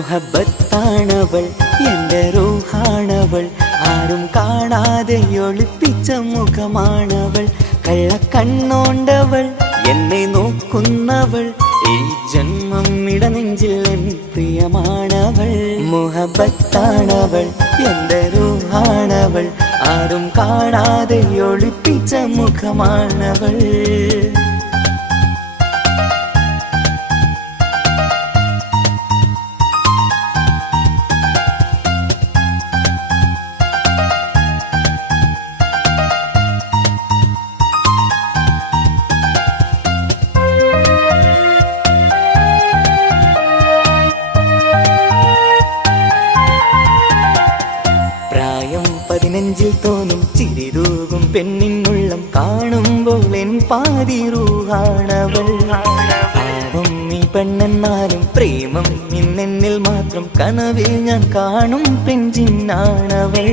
മുഹബത്താണവൾ എൻ്റെ റൂഹാണവൾ ആരും കാണാതെ ഒളിപ്പിച്ച മുഖമാണവൾ കള്ളക്കണ്ണോണ്ടവൾ എന്നെ നോക്കുന്നവൾ ഈ ജന്മം ഇടനെഞ്ചിൽ എൻ പ്രിയമാണവൾ മുഹബത്താണവൾ എൻ്റെ റൂഹാണവൾ ആരും കാണാതെ ഒളിപ്പിച്ച മുഖമാണവൾ നെഞ്ചിൽ തോന്നും ചിരിതൂകും പെണ്ണിനുള്ളം കാണുമ്പോൾ എൻ പാതി റൂഹാണവൾ പാവം നീ പെണ്ണെന്നാലും പ്രേമം ഇന്നെന്നിൽ മാത്രം കനവിൽ ഞാൻ കാണും പെഞ്ചിന്നാണവൾ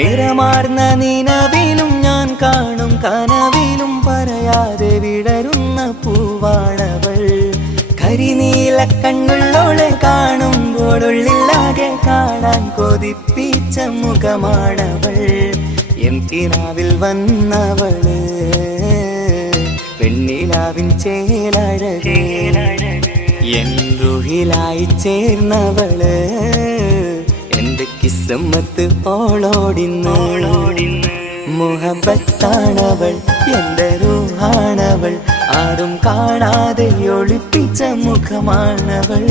നിറമാർന്ന നിലവിലും ഞാൻ കാണും കനവിലും പറയാതെ വിടരുന്ന പൂവാണവൾ കരിനീല കണ്ണുള്ളോളെ കാണുമ്പോഴുള്ളിലാകെ കാണാൻ കൊതിപ്പിച്ച മുഖമാണവൾ എൻ കിനാവിൽ വന്നവള് പെണ്ണിലാവിൻ ചേലഴകേ എൻ റുഹിലായി ചേർന്നവള് എന്റെ കിസ്മത്ത് ഓളോടിന്ന് മുഹബത്താണവൾ എൻ്റെ റൂഹാണവൾ ആരും കാണാതെ ഒളിപ്പിച്ച മുഖമാണവൾ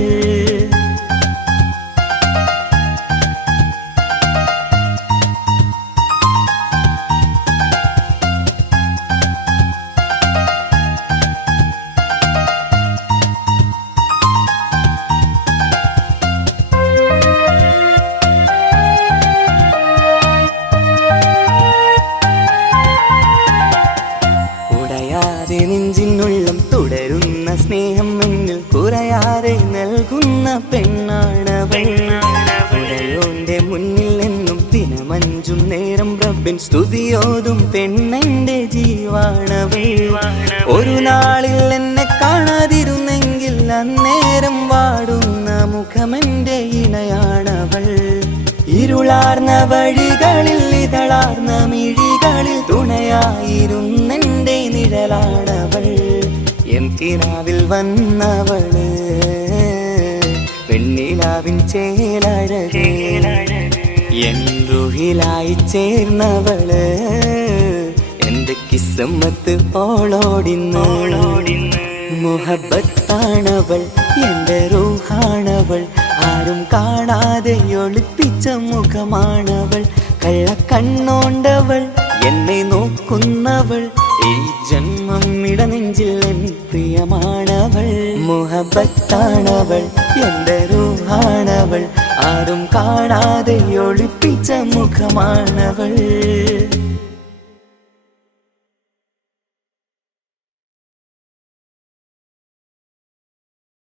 നെഞ്ചിനുള്ളം തുടരുന്ന സ്നേഹം എന്നിൽ കുറയാതെ നൽകുന്ന പെണ്ണാണവൾ ഉടയോന്റെ മുന്നിൽ എന്നും ദിനമഞ്ചും നേരം റബ്ബിൻ സ്തുതിയോതും പെണ്ണെന്റെ ജീവാണവൾ ഒരു നാളിൽ എന്നെ കാണാതിരുന്നെങ്കിൽ അന്നേരം വാടുന്ന മുഖമെന്റെ ഇണയാണവൾ ഇരുളാർന്ന വഴികളിൽ ഇതളാർന്ന മിഴികളിൽ തുണയായിരുന്നെന്റെ നിഴലാണവൾ എൻ കിനാവിൽ വന്നവള് പെണ്ണിലാവിൻ ചേലഴകേ എൻ റുഹിലായി ചേർന്നവള് എന്റെ കിസ്മത്ത് ഓളോടിന്ന് മുഹബത്താണവൾ എൻ്റെ റൂഹാണവൾ ആരും കാണാതെ ഒളിപ്പിച്ച മുഖമാണവൾ കള്ളക്കണ്ണോണ്ടവൾ എന്നെ നോക്കുന്നവൾ ഈ ജന്മം ഇടനെഞ്ചിൽ എൻ പ്രിയമാണവൾ മുഹബത്താണവൾ എൻ്റെ റൂഹാണവൾ ആരും കാണാതെ ഒളിപ്പിച്ച മുഖമാണവൾ